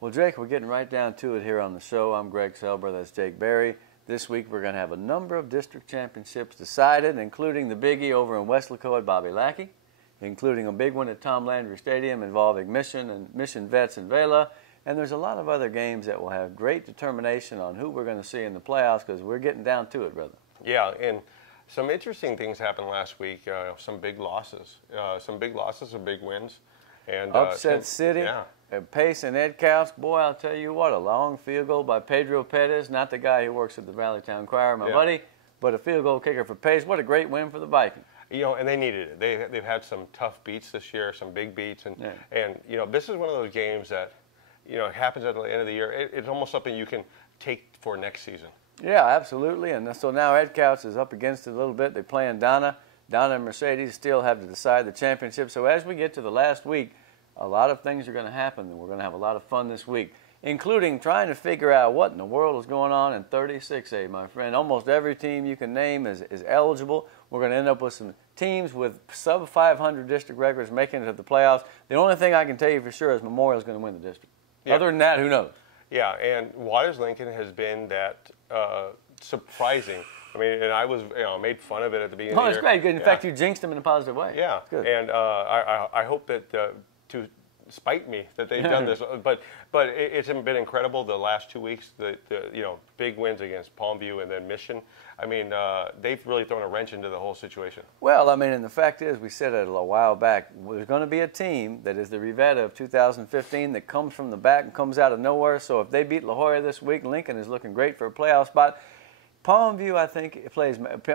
Well, Jake, we're getting right down to it here on the show. I'm Greg Selber. That's Jake Berry. This week we're going to have a number of district championships decided, including the biggie over in Weslaco at Bobby Lackey, including a big one at Tom Landry Stadium involving Mission and Mission Vets and Vela. And there's a lot of other games that will have great determination on who we're going to see in the playoffs because we're getting down to it, brother. Yeah, and some interesting things happened last week. Some big losses or big wins. And Upset City. Yeah. Pace and Ed Kaus, boy, I'll tell you what, a long field goal by Pedro Perez, not the guy who works at the Valley Town Choir, my buddy, but a field goal kicker for Pace. What a great win for the Vikings. You know, and they needed it. They've had some tough beats this year, some big beats, and you know, this is one of those games that, you know, happens at the end of the year. It's almost something you can take for next season. Yeah, absolutely. And so now Ed Kaus is up against it a little bit. They're playing Donna. Donna and Mercedes still have to decide the championship. So as we get to the last week, a lot of things are going to happen, and we're going to have a lot of fun this week, including trying to figure out what in the world is going on in 36A, my friend. Almost every team you can name is eligible. We're going to end up with some teams with sub-500 district records making it to the playoffs. The only thing I can tell you for sure is Memorial is going to win the district. Yeah. Other than that, who knows? Yeah, and Waters-Lincoln has been that surprising. I mean, and I was, you know, made fun of it at the beginning of the year. Oh, it's great. Good. In fact, you jinxed them in a positive way. Yeah, good. And I hope that to spite me that they've done this, but it's been incredible the last 2 weeks. The you know, big wins against Palmview and then Mission. I mean, they've really thrown a wrench into the whole situation. Well, I mean, and the fact is, we said it a while back, there's going to be a team that is the Rivetta of 2015 that comes from the back and comes out of nowhere. So if they beat La Jolla this week, Lincoln is looking great for a playoff spot. Palmview, I think,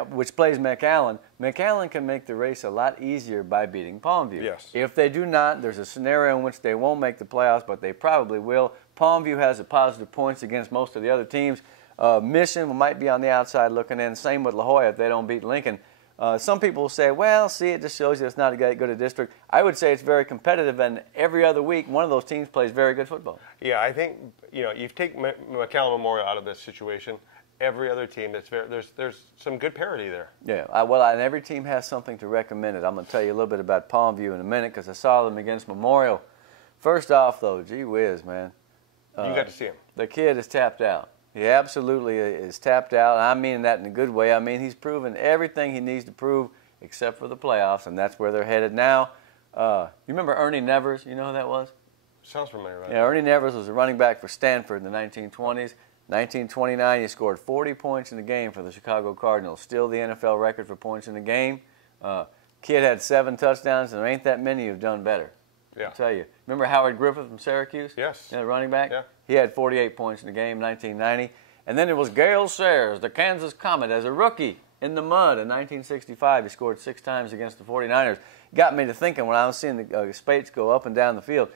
which plays McAllen. McAllen can make the race a lot easier by beating Palmview. Yes. If they do not, there's a scenario in which they won't make the playoffs, but they probably will. Palmview has a positive points against most of the other teams. Mission might be on the outside looking in. Same with La Jolla if they don't beat Lincoln. Some people will say, well, see, it just shows you it's not a good a district. I would say it's very competitive, and every other week, one of those teams plays very good football. Yeah, I think, you know, you take McAllen Memorial out of this situation. Every other team, there's some good parity there. Yeah, and every team has something to recommend it. I'm going to tell you a little bit about Palmview in a minute because I saw them against Memorial. First off, though, gee whiz, man. You got to see him. The kid is tapped out. He absolutely is tapped out. I mean that in a good way. I mean, he's proven everything he needs to prove except for the playoffs, and that's where they're headed now. You remember Ernie Nevers? You know who that was? Sounds familiar, right? Yeah, Ernie Nevers was a running back for Stanford in the 1920s. 1929, he scored 40 points in the game for the Chicago Cardinals. Still the NFL record for points in the game. Kid had 7 touchdowns, and there ain't that many who've done better. Yeah. I'll tell you. Remember Howard Griffith from Syracuse? Yes. The running back? Yeah. He had 48 points in the game in 1990. And then it was Gale Sayers, the Kansas Comet, as a rookie in the mud in 1965. He scored 6 times against the 49ers. Got me to thinking when I was seeing the Spates go up and down the field,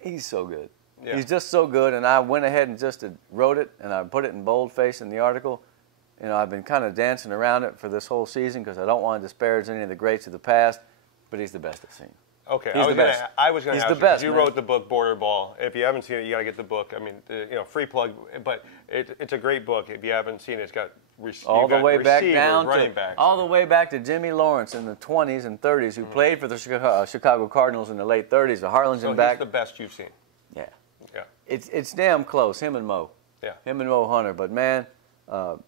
he's so good. Yeah. He's just so good, and I went ahead and just wrote it, and I put it in boldface in the article. You know, I've been kind of dancing around it for this whole season because I don't want to disparage any of the greats of the past, but he's the best I've seen. Okay, he's the best. I was going to ask you, because you wrote the book Border Ball. If you haven't seen it, you got to get the book. I mean, you know, free plug, but it's a great book. If you haven't seen it, it's got all the way back down all the way back to Jimmy Lawrence in the 20s and 30s, who played for the Chicago Cardinals in the late 30s. The Harlingen back. He's the best you've seen. Yeah. Yeah. It's damn close, him and Mo. Yeah. Him and Mo Hunter. But, man,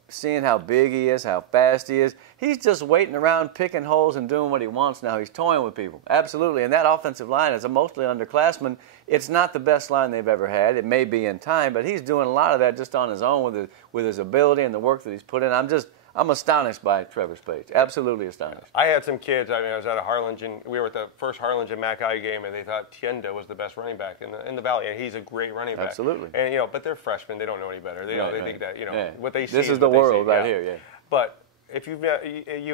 seeing how big he is, how fast he is, he's just waiting around, picking holes and doing what he wants now. He's toying with people. Absolutely. And that offensive line is a mostly underclassman. It's not the best line they've ever had. It may be in time, but he's doing a lot of that just on his own with his ability and the work that he's put in. I'm astonished by Trevor Spates. Absolutely astonished. I had some kids. I mean, I was at a Harlingen. We were at the first Harlingen Mackay game, and they thought Tienda was the best running back in the Valley, and he's a great running back. Absolutely. And you know, but they're freshmen. They don't know any better. They think that what they see. This is the world right here. Yeah. But if you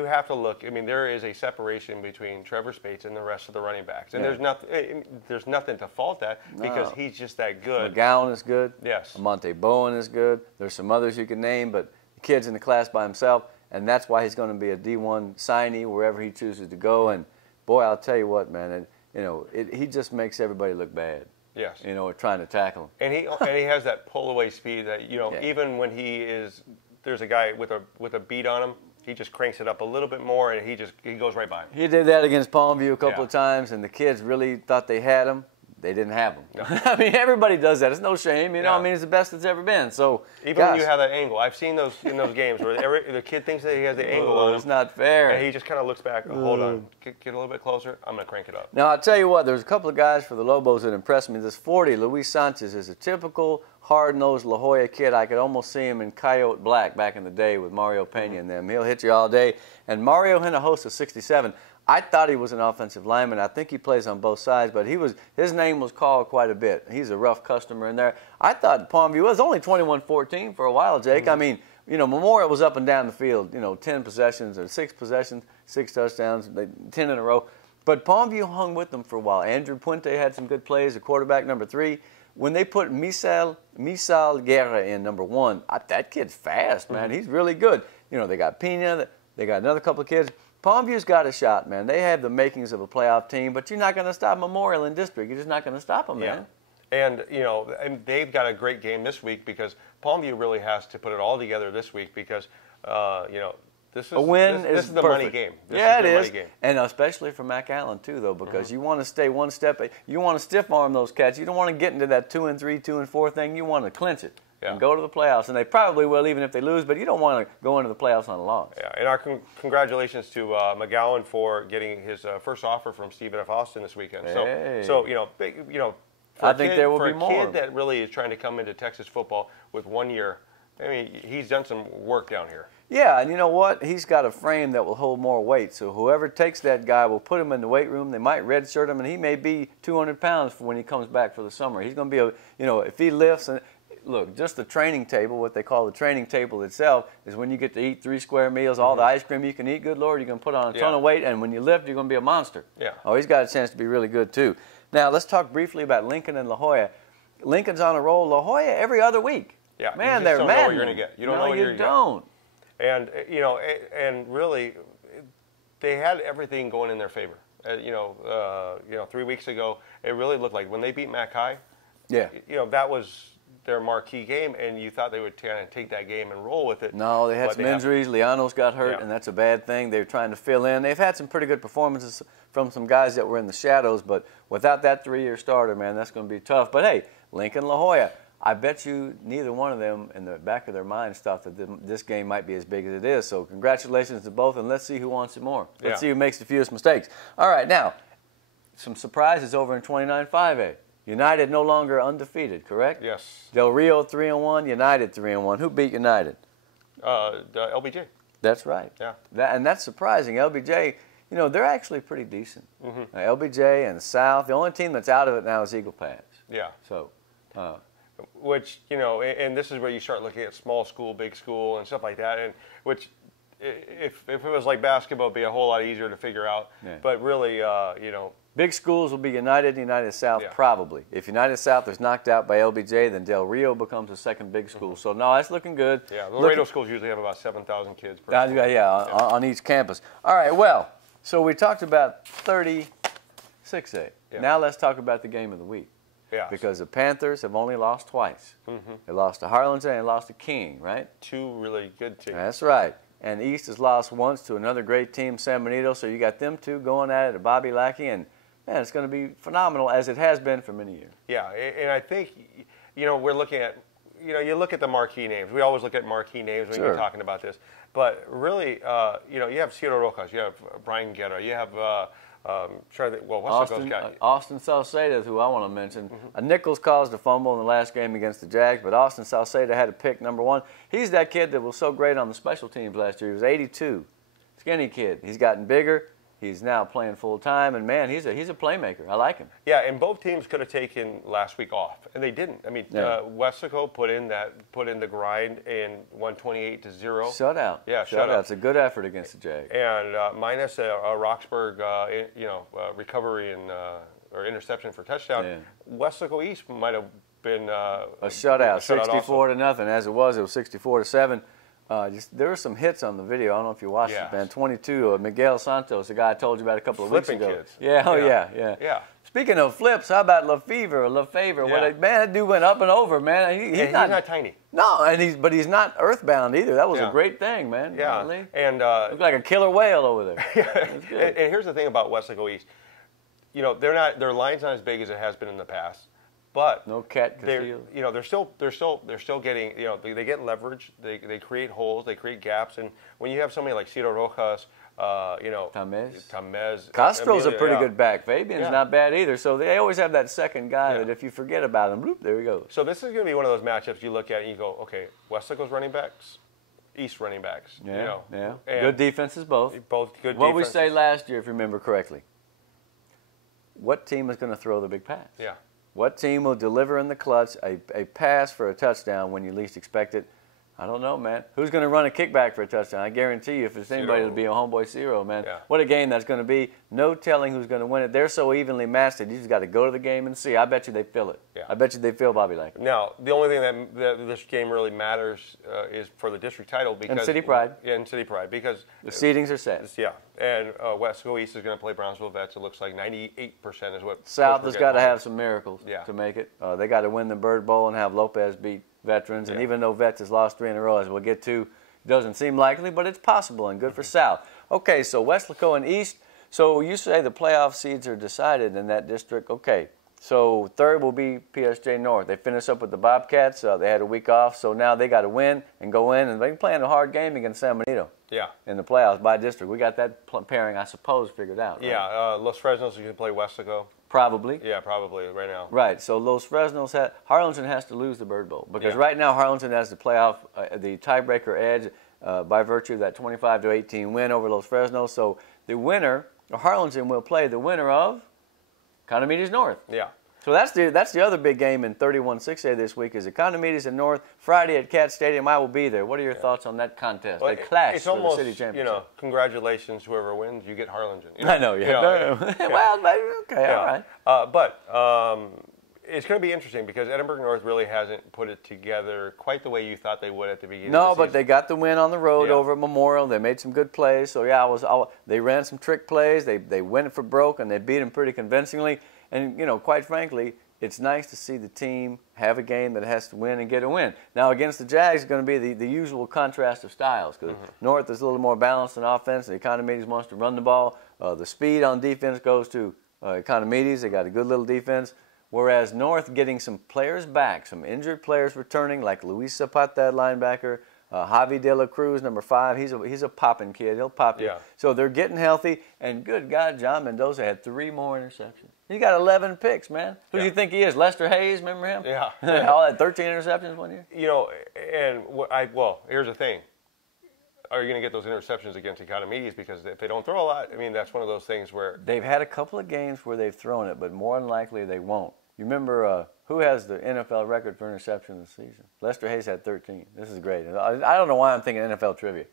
have to look. I mean, there is a separation between Trevor Spates and the rest of the running backs, and there's nothing to fault that because he's just that good. McGowan is good. Yes. Monte Bowen is good. There's some others you can name, but the kid's in the class by himself. And that's why he's going to be a D1 signee wherever he chooses to go. And, boy, I'll tell you what, man, he just makes everybody look bad. Yes. You know, trying to tackle him. And he has that pull-away speed that, you know, even when there's a guy with a beat on him, he just cranks it up a little bit more, and he goes right by him. He did that against Palmview a couple of times, and the kids really thought they had him. they didn't have him. No. I mean, everybody does that. It's no shame. You know, I mean, it's the best it's ever been. So even when you have that angle, I've seen those in those games where the kid thinks that he has the angle on him. It's not fair. And he just kind of looks back. Hold on, get a little bit closer. I'm going to crank it up. Now, I'll tell you what. There's a couple of guys for the Lobos that impressed me. This 40, Luis Sanchez, is a typical hard-nosed La Jolla kid. I could almost see him in Coyote Black back in the day with Mario Pena and them. He'll hit you all day. And Mario Hinojosa, 67. I thought he was an offensive lineman. I think he plays on both sides, but his name was called quite a bit. He's a rough customer in there. I thought Palmview was only 21-14 for a while, Jake. I mean, you know, Memorial was up and down the field, you know, 10 possessions or 6 possessions, 6 touchdowns, 10 in a row. But Palmview hung with them for a while. Andrew Puente had some good plays, the quarterback, number 3. When they put Misal Guerra in, number 1, that kid's fast, man. He's really good. You know, they got Pena. They got another couple of kids. Palmview's got a shot, man. They have the makings of a playoff team, but you're not going to stop Memorial in district. You're just not going to stop them, man. And, you know, they've got a great game this week because Palmview really has to put it all together this week because, you know, this is the money game. It is. And especially for McAllen, too, though, because you want to stay one step. You want to stiff-arm those cats. You don't want to get into that 2-3, 2-4 thing. You want to clinch it. And go to the playoffs, and they probably will even if they lose, but you don't want to go into the playoffs on a loss. Yeah, and our congratulations to McGowan for getting his first offer from Stephen F. Austin this weekend. Hey. So you know, I think there will be more. For a kid that really is trying to come into Texas football with 1 year, I mean, he's done some work down here. Yeah, and you know what? He's got a frame that will hold more weight. So whoever takes that guy will put him in the weight room. They might redshirt him, and he may be 200 pounds for when he comes back for the summer. He's going to be if he lifts and. Look, just the training table, what they call the training table itself, is when you get to eat 3 square meals, all the ice cream you can eat, good Lord, you're going to put on a ton of weight, and when you lift, you're going to be a monster. Yeah. Oh, he's got a chance to be really good, too. Now, let's talk briefly about Lincoln and La Jolla. Lincoln's on a roll. La Jolla every other week. Yeah. Man, they're mad. You don't know what you're going to get. You don't know what you're going to get. No, you don't. And, you know, and really, they had everything going in their favor. 3 weeks ago, it really looked like when they beat Mac High, that was their marquee game, and you thought they would kind of take that game and roll with it. No, they had some injuries. Lianos got hurt, and that's a bad thing. They're trying to fill in. They've had some pretty good performances from some guys that were in the shadows, but without that 3-year starter, man, that's going to be tough. But, hey, Lincoln, La Jolla, I bet you neither one of them in the back of their minds thought that this game might be as big as it is. So congratulations to both, and let's see who wants it more. Let's see who makes the fewest mistakes. All right, now, some surprises over in 29-5A. United no longer undefeated, correct? Yes. Del Rio 3-1, United 3-1. Who beat United? LBJ. That's right. Yeah. And that's surprising. LBJ, you know, they're actually pretty decent. LBJ and South. The only team that's out of it now is Eagle Pass. Yeah. So, which, you know, and this is where you start looking at small school, big school, and stuff like that, and which, if it was like basketball, it'd be a whole lot easier to figure out. Yeah. But really, you know. Big schools will be United South, probably. If United South is knocked out by LBJ, then Del Rio becomes the second big school. So, no, that's looking good. Yeah, the Laredo schools usually have about 7,000 kids per school. On each campus. All right, well, so we talked about 36A. Yeah. Now let's talk about the game of the week. Yeah. Because the Panthers have only lost twice. They lost to Harlingen and lost to King, right? 2 really good teams. That's right. And East has lost once to another great team, San Benito. So you got them 2 going at it, Bobby Lackey, and man, it's going to be phenomenal, as it has been for many years. Yeah, and I think, you know, we're looking at, you know, you look at the marquee names. We always look at marquee names when we're talking about this. But really, you know, you have Ciro Rojas, you have Brian Guerra, you have, Austin Salcedo, who I want to mention. Nichols caused a fumble in the last game against the Jags, but Austin Salcedo had a pick, number 1. He's that kid that was so great on the special teams last year. He was 82. Skinny kid. He's gotten bigger. He's now playing full-time, and, man, he's a playmaker. I like him. Yeah, and both teams could have taken last week off, and they didn't. I mean, Weslaco put in the grind and won 28-0. Shutout. Yeah, shutout. It's a good effort against the Jags. And minus a Roxburgh, recovery and or interception for touchdown, Weslaco East might have been a shutout, 64-0. As it was 64-7. There were some hits on the video. I don't know if you watched it, man. 22, Miguel Santos, the guy I told you about a couple of weeks ago. Kids. Yeah. Speaking of flips, how about LaFavre? Yeah. Man, that dude went up and over, man. He's not tiny. No, but he's not earthbound either. That was a great thing, man. Yeah. And looked like a killer whale over there. And here's the thing about Weslaco East. you know, their line's not as big as it has been in the past, but no cat they're, Castillo. you know, they're still getting, you know, they get leverage, they create holes, they create gaps, and when you have somebody like Ciro Rojas, you know, Tamez, Castro's a pretty yeah. good back. Fabian's not bad either. So they always have that second guy that if you forget about him, bloop, there he goes. So this is going to be one of those matchups you look at and you go, okay, Westlaco's running backs, East running backs. Yeah, you know, yeah. Good defenses both. Both good What defenses. we say last year, if you remember correctly, what team is going to throw the big pass? Yeah. What team will deliver in the clutch a pass for a touchdown when you least expect it? I don't know, man. Who's going to run a kickback for a touchdown? I guarantee you, if it's anybody, it'll be a homeboy Ciro, man. Yeah. What a game that's going to be. No telling who's going to win it. They're so evenly matched that you just got to go to the game and see. I bet you they feel it. Yeah. I bet you they feel Bobby Lackey. Now, the only thing that this game really matters is for the district title because And City Pride. Yeah, and City Pride because The seedings are set. Yeah, and Wesco East is going to play Brownsville Vets. It looks like 98% is what South has got to have some miracles Yeah. to make it. They got to win the Bird Bowl and have Lopez beat Veterans. And even though Vets has lost 3 in a row, as we'll get to, it doesn't seem likely, but it's possible and good for South. Okay, so Westlaco and East. So you say the playoff seeds are decided in that district. Okay, so third will be PSJ North. They finish up with the Bobcats. They had a week off, so now they got to win and go in. And they're playing a hard game against San Benito. Yeah. In the playoffs by district. We got that pairing, I suppose, figured out. Right? Yeah, Los Fresnos is going to play Westlaco. Probably. Yeah, probably right now. Right. So Los Fresnos Harlingen has to lose the Bird Bowl because right now Harlingen has the playoff, the tiebreaker edge by virtue of that 25-18 win over Los Fresnos. So the winner, Harlingen, will play the winner of Economides North. Yeah. So that's the other big game in 31-6A this week is Economides and North Friday at Cat Stadium. I will be there. What are your thoughts on that contest? Well, they clash it's for almost, the city championship. You know, congratulations, whoever wins, you get Harlingen. You know? I know, yeah. Well, okay, all right. But it's going to be interesting because Edinburgh North really hasn't put it together quite the way you thought they would at the beginning of the season. No, but they got the win on the road over at Memorial. They made some good plays. So, yeah, they ran some trick plays. They went it for broke, and they beat them pretty convincingly. And, you know, quite frankly, it's nice to see the team have a game that has to win and get a win. Now, against the Jags, it's going to be the usual contrast of styles because North is a little more balanced in offense. The Economides wants to run the ball. The speed on defense goes to Economides. They got a good little defense. Whereas North getting some players back, some injured players returning, like Luis Zapata, linebacker, Javi De La Cruz, number 5. He's a popping kid. He'll pop you. Yeah. So they're getting healthy. And good God, John Mendoza had 3 more interceptions. He got 11 picks, man. Who do you think he is? Lester Hayes, remember him? Yeah. All that 13 interceptions one year. You know, and here's the thing. Are you going to get those interceptions against Economides? Because if they don't throw a lot, I mean, that's one of those things where... They've had a couple of games where they've thrown it, but more than likely they won't. You remember who has the NFL record for interception this season? Lester Hayes had 13. This is great. I don't know why I'm thinking NFL trivia.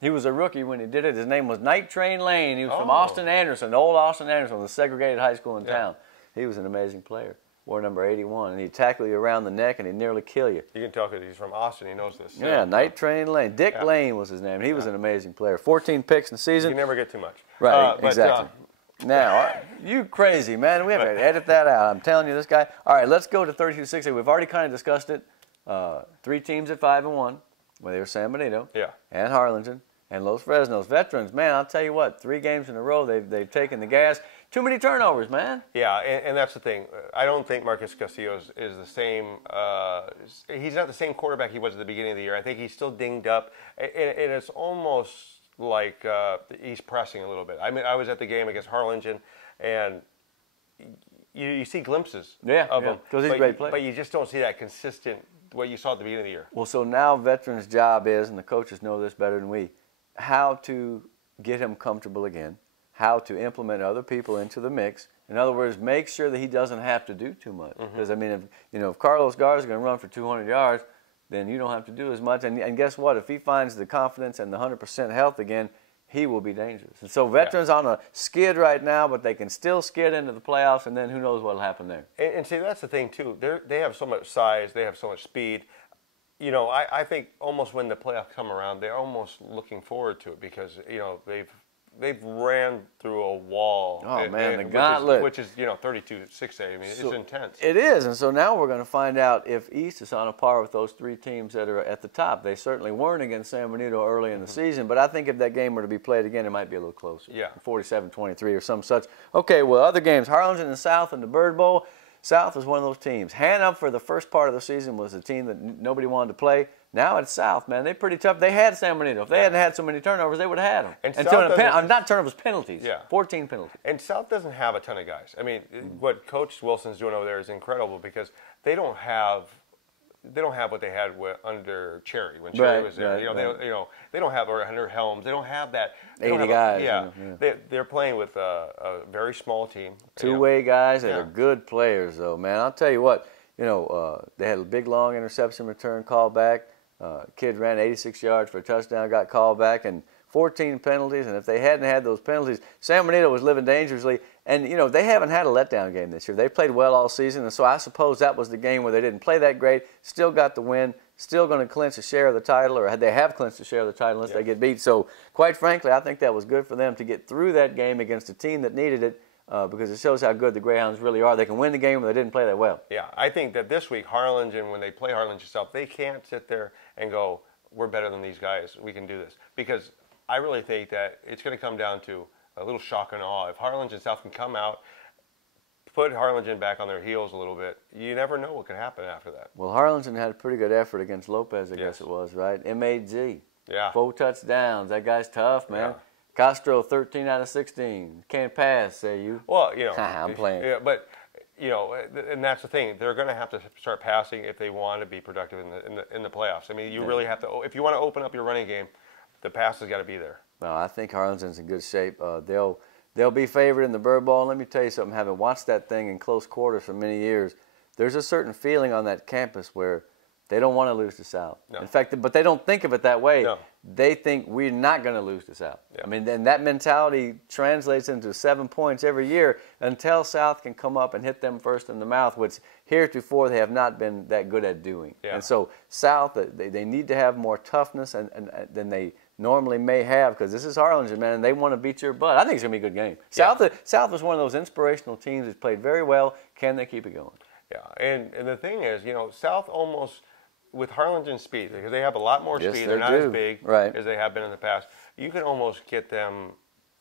He was a rookie when he did it. His name was Night Train Lane. He was from Austin Anderson, old Austin Anderson, the segregated high school in town. He was an amazing player. Wore number 81, and he'd tackle you around the neck, and he'd nearly kill you. You can tell because he's from Austin. He knows this. Yeah, Night Train Lane. Dick Lane was his name. He was an amazing player. 14 picks in the season. You can never get too much. Right, exactly. Now, you crazy, man. We have to edit that out. I'm telling you, this guy. All right, let's go to 32-6A. We've already kind of discussed it. 3 teams at 5-1. Well, they were San Benito and Harlingen and Los Fresnos. Veterans, man, I'll tell you what, 3 games in a row, they've taken the gas. Too many turnovers, man. Yeah, and that's the thing. I don't think Marcus Castillo is the same. He's not the same quarterback he was at the beginning of the year. I think he's still dinged up, and it's almost like he's pressing a little bit. I mean, I was at the game against Harlingen, and you see glimpses of him. Because he's a great player. But you just don't see that consistent, what you saw at the beginning of the year. Well, so now Veterans' job is, and the coaches know this better than we, how to get him comfortable again, how to implement other people into the mix. In other words, make sure that he doesn't have to do too much. Because, I mean, if Carlos Garza is going to run for 200 yards, then you don't have to do as much. And guess what? If he finds the confidence and the 100% health again, he will be dangerous. And so Veterans on a skid right now, but they can still skid into the playoffs, and then who knows what will happen there. And see, that's the thing, too. They have so much size. They have so much speed. You know, I think almost when the playoffs come around, they're almost looking forward to it because, you know, they've ran through a wall. Oh man, the gauntlet, which is 32-6A. I mean, it's intense. It is, and so now we're going to find out if East is on a par with those three teams that are at the top. They certainly weren't against San Benito early in the season, but I think if that game were to be played again, it might be a little closer. Yeah, 47-23 or some such. Okay, well, other games: Harlingen and South in the Bird Bowl. South was one of those teams. Hannah, for the first part of the season, was a team that nobody wanted to play. Now it's South, man. They're pretty tough. They had San Benito. If they hadn't had so many turnovers, they would have had them. And not turnovers, penalties. Yeah. 14 penalties. And South doesn't have a ton of guys. I mean, what Coach Wilson's doing over there is incredible because they don't have what they had under Cherry when Cherry was there. They don't have, or under Helms. They don't have that. 80 guys. Yeah. They're playing with a very small team. Two-way guys that are good players, though, man. I'll tell you what. They had a big, long interception return call back. Kid ran 86 yards for a touchdown, got called back, and 14 penalties. And if they hadn't had those penalties, San Benito was living dangerously. And, they haven't had a letdown game this year. They played well all season, and so I suppose that was the game where they didn't play that great, still got the win, still going to clinch a share of the title, or they have clinched a share of the title unless they get beat. So, quite frankly, I think that was good for them to get through that game against a team that needed it. Because it shows how good the Greyhounds really are. They can win the game when they didn't play that well. Yeah, I think that this week, Harlingen, when they play Harlingen South, they can't sit there and go, we're better than these guys, we can do this. Because I really think that it's going to come down to a little shock and awe. If Harlingen South can come out, put Harlingen back on their heels a little bit, you never know what can happen after that. Well, Harlingen had a pretty good effort against Lopez, I guess it was, right? MAG. Yeah. 4 touchdowns. That guy's tough, man. Yeah. Castro, 13 out of 16. Can't pass, say you. Well, I'm playing. Yeah, but and that's the thing. They're going to have to start passing if they want to be productive in the playoffs. I mean, you really have to. If you want to open up your running game, the pass has got to be there. Well, I think Harlingen's in good shape. They'll be favored in the Bird Bowl. And let me tell you something. Having watched that thing in close quarters for many years, there's a certain feeling on that campus where they don't want to lose to South. No. In fact, but they don't think of it that way. No. They think we're not going to lose to South. Yeah. I mean, then that mentality translates into 7 points every year until South can come up and hit them first in the mouth, which heretofore they have not been that good at doing. Yeah. And so South, they need to have more toughness than they normally may have, because this is Harlingen, man, and they want to beat your butt. I think it's going to be a good game. Yeah. South is one of those inspirational teams that's played very well. Can they keep it going? Yeah, and the thing is, South almost, with Harlingen's speed, because they have a lot more speed, they're not as big as they have been in the past, you can almost get them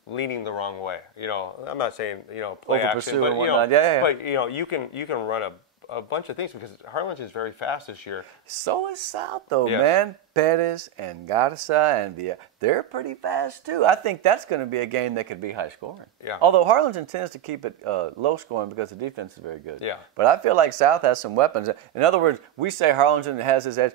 leaning the wrong way. I'm not saying, play action, but, but you can run a bunch of things because Harlingen's very fast this year. So is South, though, Yes. man. Pettis and Garza and they're pretty fast, too. I think that's going to be a game that could be high scoring. Yeah. Although Harlingen tends to keep it low scoring because the defense is very good. Yeah. But I feel like South has some weapons. In other words, we say Harlingen has his edge.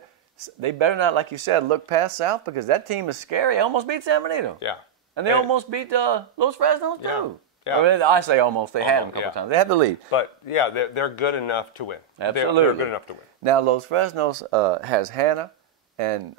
They better not, like you said, look past South, because that team is scary. Almost beat San Benito. Yeah. And they almost beat Los Fresnos, too. Yeah. Yeah. I mean, I say almost. They had them a couple times. They had the lead. But, yeah, they're good enough to win. Absolutely. They're good enough to win. Now, Los Fresnos has Hannah, and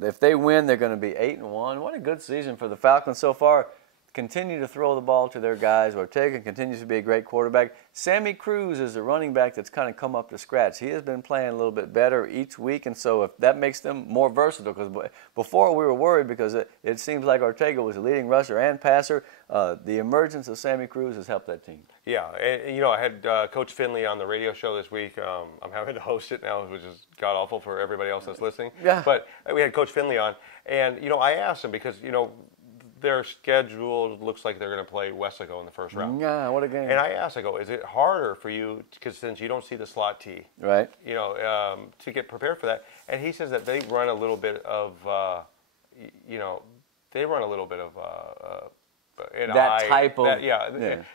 if they win, they're going to be 8-1. What a good season for the Falcons so far. Continue to throw the ball to their guys. Ortega continues to be a great quarterback. Sammy Cruz is a running back that's kind of come up to scratch. He has been playing a little bit better each week, and so if that makes them more versatile, because before we were worried because it seems like Ortega was a leading rusher and passer. The emergence of Sammy Cruz has helped that team. Yeah, and, I had Coach Finley on the radio show this week. I'm having to host it now, which is god-awful for everybody else that's listening. Yeah. But we had Coach Finley on, and, I asked him because, their schedule looks like they're going to play Wesco in the first round. Yeah, what a game. And I asked, I go, is it harder for you, because since you don't see the slot T, right? To get prepared for that? And he says that they run a little bit of,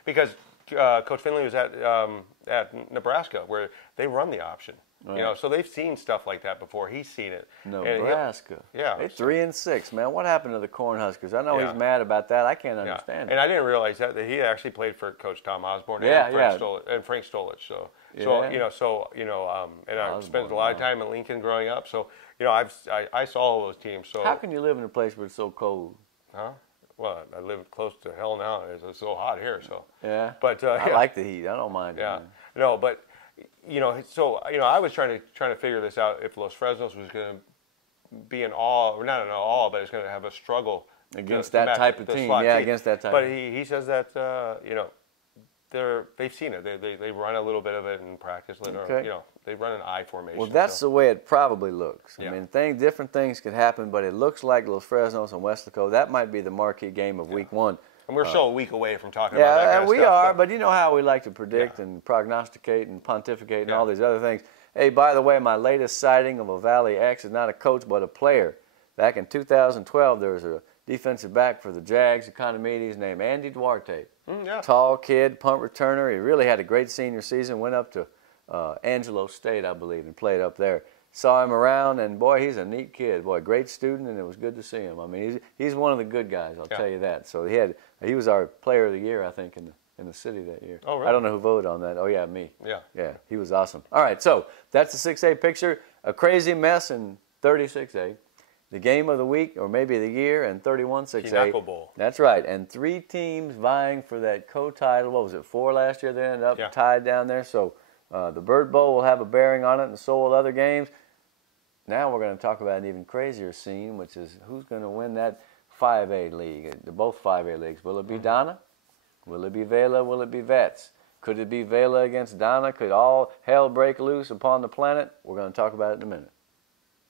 because Coach Finley was at Nebraska, where they run the option. Right. So they've seen stuff like that before. He's seen it. Nebraska. Yeah. They're 3-6, man. What happened to the Cornhuskers? I know he's mad about that. I can't understand it. And I didn't realize that he actually played for Coach Tom Osborne and Frank Stolich. So and I spent a lot of time in Lincoln growing up. So I saw all those teams. So how can you live in a place where it's so cold? Huh? Well, I live close to hell now. It's so hot here. So yeah. But I like the heat. I don't mind. Yeah. Man. No, but. I was trying to figure this out if Los Fresnos was going to be in awe, or not in awe, but it's going to have a struggle against to that match type of the team. slot Yeah, team. against that type. But he says that they've seen it. They run a little bit of it in practice. Okay. They run an I formation. Well, that's the way it probably looks. Yeah. I mean, different things could happen, but it looks like Los Fresnos and Weslaco. That might be the marquee game of Week 1. And we're still a week away from talking about that kind of we stuff. are, but you know how we like to predict and prognosticate and pontificate and all these other things. Hey, by the way, my latest sighting of a Valley X is not a coach but a player. Back in 2012, there was a defensive back for the Jags, Economides, named Andy Duarte. Tall kid, punt returner. He really had a great senior season. Went up to Angelo State, I believe, and played up there. Saw him around, and boy, he's a neat kid. Boy, great student, and it was good to see him. I mean, he's one of the good guys. I'll tell you that. So he was our Player of the Year, I think, in the city that year. Oh, really? I don't know who voted on that. Oh yeah, me. Yeah. He was awesome. All right, so that's the 6A picture. A crazy mess in 36A. The game of the week, or maybe the year, and 31-6A. Pinochle Bowl. That's right. And 3 teams vying for that co-title. What was it, 4 last year? They ended up tied down there. So the Bird Bowl will have a bearing on it, and so will other games. Now we're going to talk about an even crazier scene, which is who's going to win that 5A league, both 5A leagues. Will it be Donna? Will it be Vela? Will it be Vets? Could it be Vela against Donna? Could all hell break loose upon the planet? We're going to talk about it in a minute.